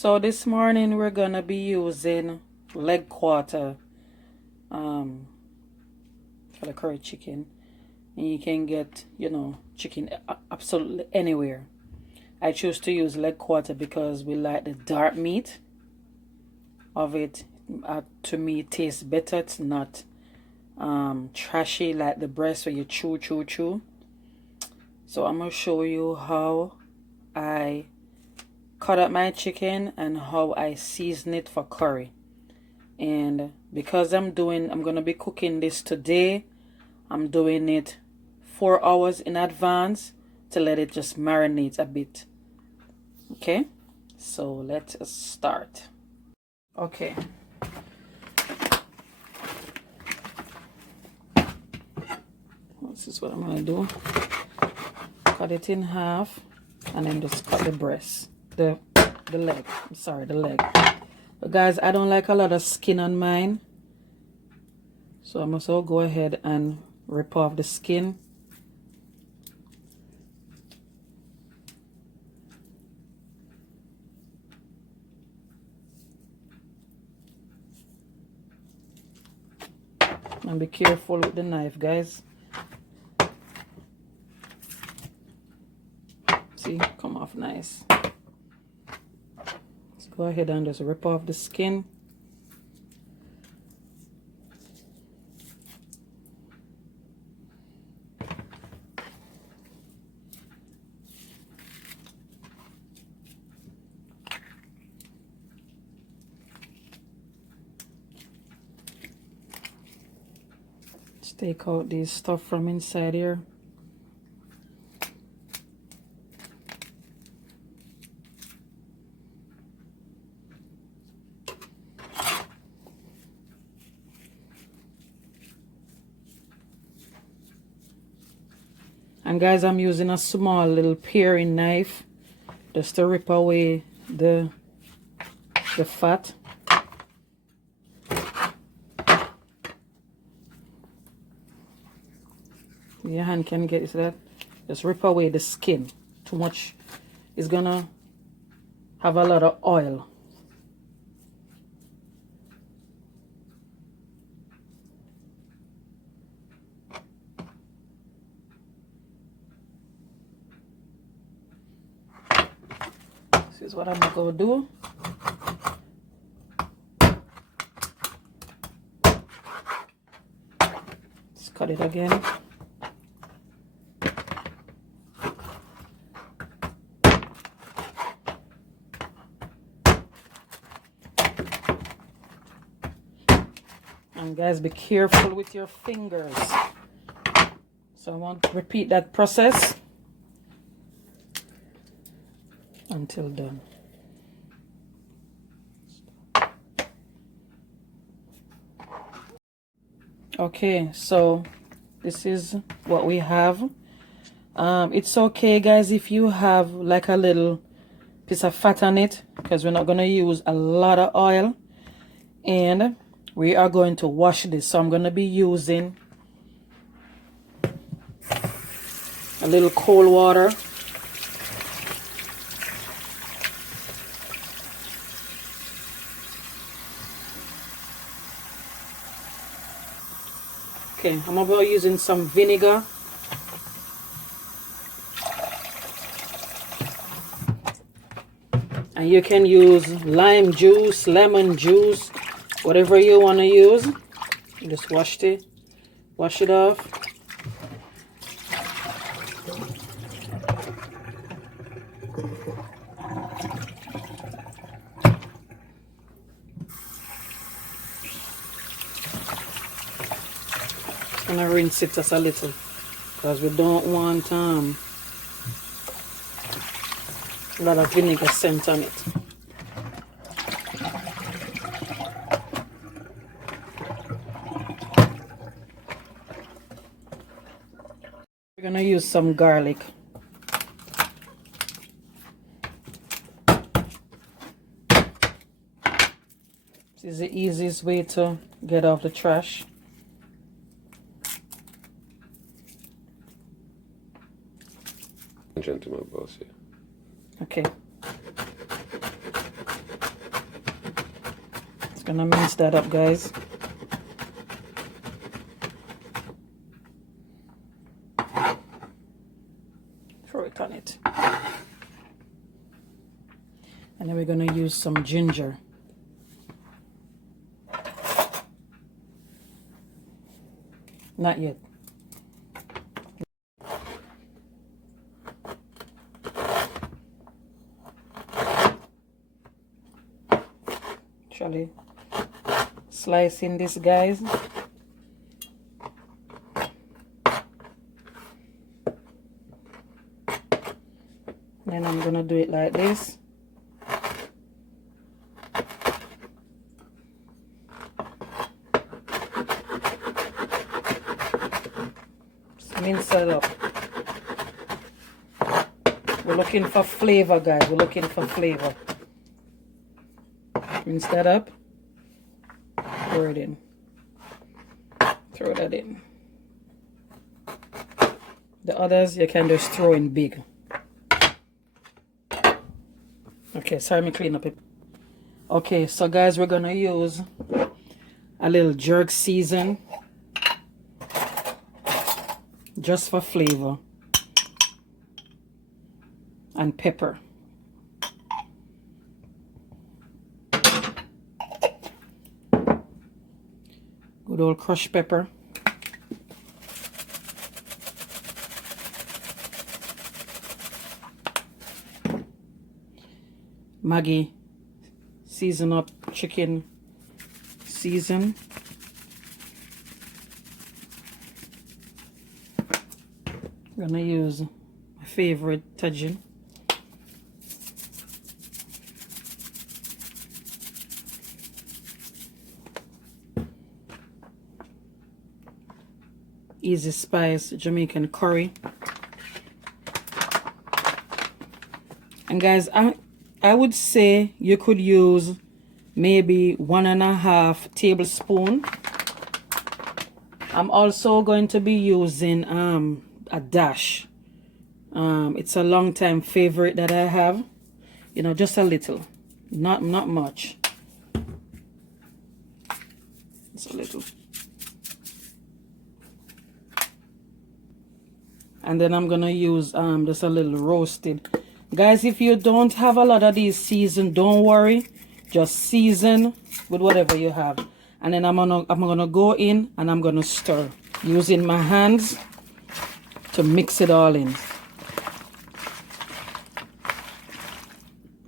So this morning we're gonna be using leg quarter for the curry chicken, and you can get chicken absolutely anywhere. I choose to use leg quarter because we like the dark meat of it. To me, it tastes better. It's not trashy like the breast where you chew. So I'm gonna show you how I cut up my chicken and how I season it for curry. And because I'm gonna be cooking this today, I'm doing it 4 hours in advance to let it just marinate a bit. Okay, so let's start. Okay, this is what I'm gonna do. Cut it in half and then just cut the breast, the leg. I'm sorry, the leg. But guys, I don't like a lot of skin on mine, so I must all go ahead and rip off the skin. And be careful with the knife, guys. See, come off nice. Let's go ahead and just rip off the skin. Let's take out this stuff from inside here. And guys, I'm using a small little paring knife just to rip away the fat. Your hand can get it, so that just rip away the skin. Too much is gonna have a lot of oil. This is what I'm gonna do. Let's cut it again. And guys, be careful with your fingers. So I want to repeat that process until done. Okay, so this is what we have. It's okay, guys, if you have like a little piece of fat on it, because we're not going to use a lot of oil. And we are going to wash this. So I'm going to be using a little cold water. Okay, I'm about using some vinegar. And you can use lime juice, lemon juice, whatever you want to use. Just wash it off. I'm gonna rinse it just a little because we don't want a lot of vinegar scent on it. We're gonna use some garlic. This is the easiest way to get off the trash. Gentleman boss, yeah. Okay. Gonna mince that up, guys. Throw it on it. And then we're gonna use some ginger. Not yet. Actually, slicing this, guys. Then I'm gonna do it like this. Just mince it up. We're looking for flavor, guys. We're looking for flavor. Rinse that up. Pour it in. Throw that in. The others you can just throw in big. Okay, sorry, me clean up it. Okay, so guys, we're gonna use a little jerk season just for flavor and pepper. Good old crushed pepper. Maggi season up chicken season. I'm gonna use my favorite Tajin. Easy Spice Jamaican curry. And guys, I would say you could use maybe 1.5 tablespoons. I'm also going to be using a dash. It's a long time favorite that I have. You know, just a little, not much. Just a little. And then I'm gonna use just a little roasted. Guys, if you don't have a lot of these seasoned, don't worry. Just season with whatever you have. And then I'm gonna go in and I'm gonna stir using my hands to mix it all in.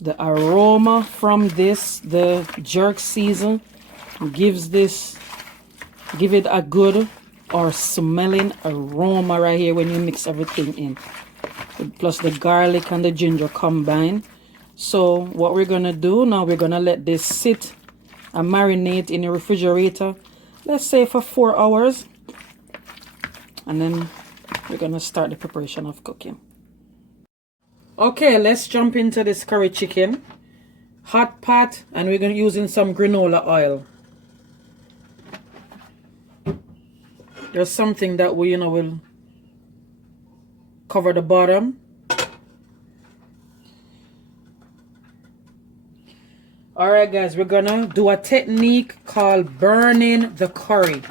The aroma from this, the jerk season, give it a good or smelling aroma right here when you mix everything in. Plus the garlic and the ginger combine. So what we're gonna do now, we're gonna let this sit and marinate in the refrigerator, let's say for 4 hours, and then we're gonna start the preparation of cooking. Okay, let's jump into this curry chicken. Hot pot, and we're gonna using some granola oil. There's something that we will cover the bottom. Alright guys, we're gonna do a technique called burning the curry.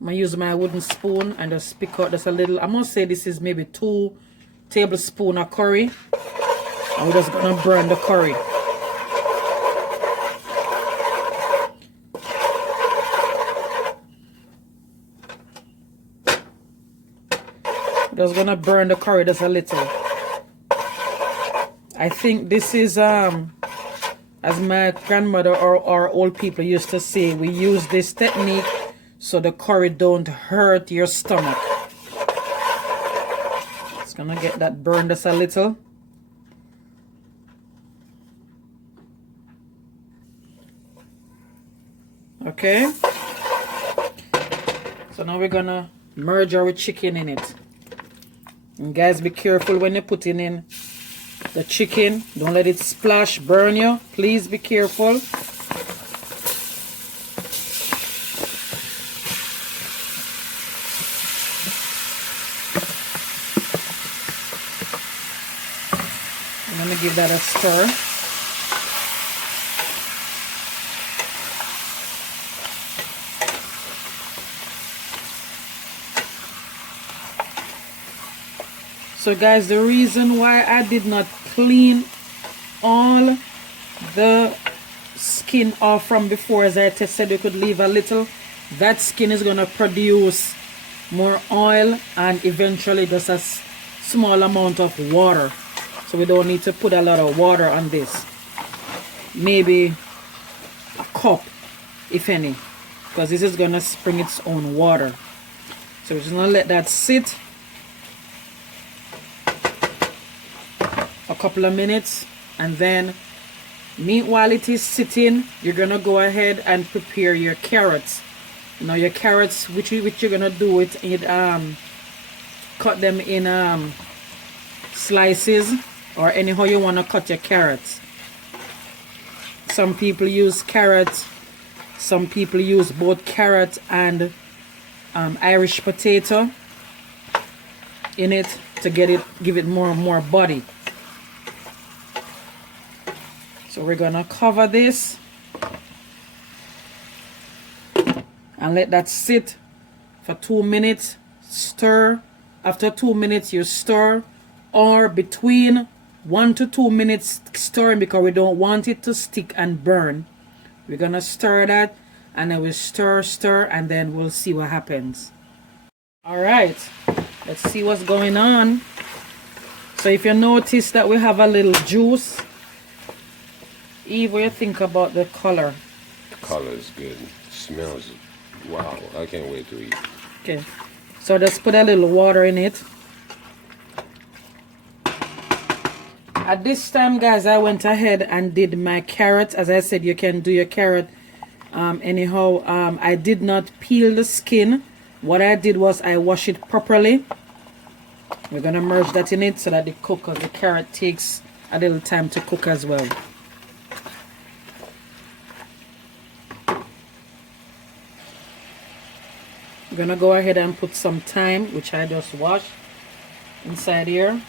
I'm gonna use my wooden spoon and just pick out just a little. I'm gonna say this is maybe 2 tablespoons of curry. And we're just gonna burn the curry. Just gonna burn the curry just a little. I think this is as my grandmother or old people used to say, we use this technique so the curry don't hurt your stomach. It's gonna get that burned just a little. Okay. So now we're gonna merge our chicken in it. And guys, be careful when you're putting in the chicken. Don't let it splash, burn you. Please be careful. I'm gonna give that a stir. So guys, the reason why I did not clean all the skin off from before, as I said, you could leave a little. That skin is gonna produce more oil and eventually just a small amount of water. So we don't need to put a lot of water on this. Maybe a cup, if any, because this is gonna spring its own water. So we're just gonna let that sit a couple of minutes, and then while it is sitting, you're gonna go ahead and prepare your carrots. Now your carrots, which you're gonna do it in cut them in slices, or anyhow you want to cut your carrots. Some people use carrots, some people use both carrot and Irish potato in it to give it more body. So we're gonna cover this and let that sit for 2 minutes. Stir. After 2 minutes you stir, or between 1 to 2 minutes stirring, because we don't want it to stick and burn. We're gonna stir that, and then we stir, and then we'll see what happens. Alright, let's see what's going on. So if you notice that we have a little juice, Eve, what do you think about the color? The color is good. Smells, wow, I can't wait to eat. Okay, so just put a little water in it. At this time, guys, I went ahead and did my carrot. As I said, you can do your carrot anyhow. I did not peel the skin. What I did was I wash it properly. We're gonna merge that in it so that the carrot takes a little time to cook as well. I'm gonna go ahead and put some thyme, which I just washed, inside here.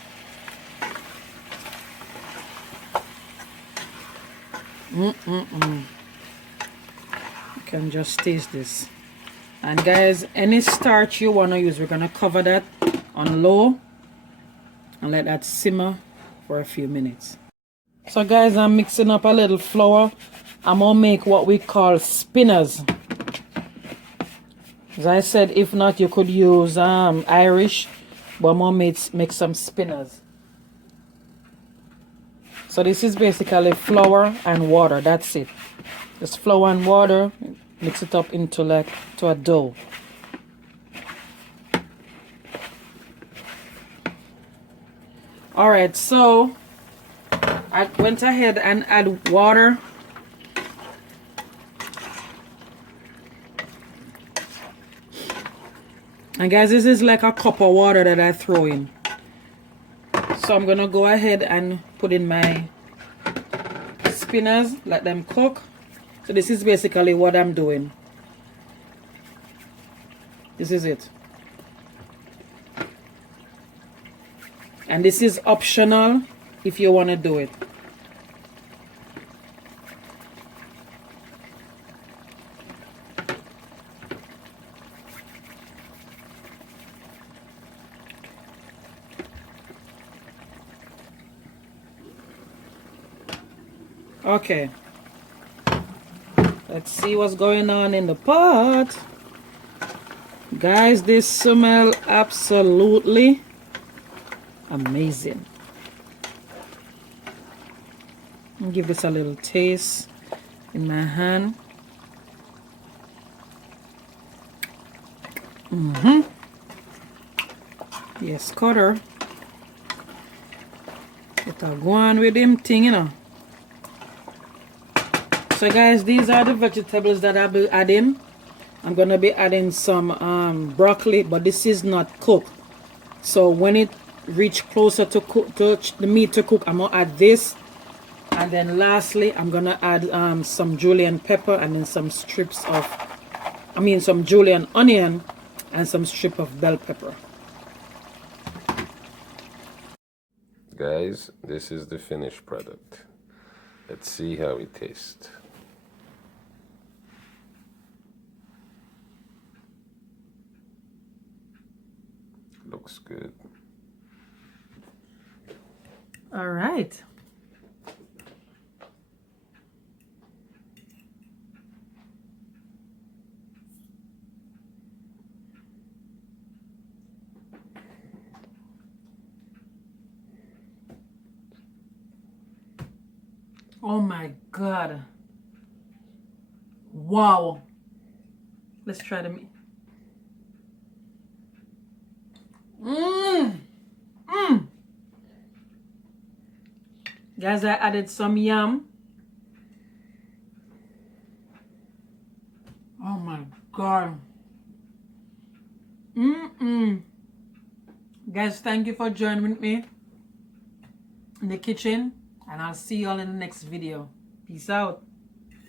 You can just taste this. And guys, any starch you want to use, we're gonna cover that on low and let that simmer for a few minutes. So guys, I'm mixing up a little flour. I'm gonna make what we call spinners. As I said, if not, you could use Irish, but I'm gonna make some spinners. So this is basically flour and water. That's it. Just flour and water. Mix it up into to a dough. Alright, so I went ahead and add water. And guys, this is like a cup of water that I throw in. So I'm gonna go ahead and put in my spinners, let them cook. So this is basically what I'm doing. This is it. And this is optional if you want to do it. Okay, let's see what's going on in the pot. Guys, this smells absolutely amazing. I'll give this a little taste in my hand. Yes, cutter. It a go on with them thing, you know. So guys, these are the vegetables that I'll be adding. I'm gonna be adding some broccoli, but this is not cooked. So when it reach closer to cook, to the meat to cook, I'm gonna add this, and then lastly I'm gonna add some julienne pepper, and then some strips of, some julienne onion and some strip of bell pepper. Guys, this is the finished product. Let's see how it tastes. Looks good. All right. Oh my God. Wow. Let's try the meat. Mmm. Mmm. Guys, I added some yam. Oh my God. Mmm. Guys, thank you for joining with me in the kitchen. And I'll see you all in the next video. Peace out.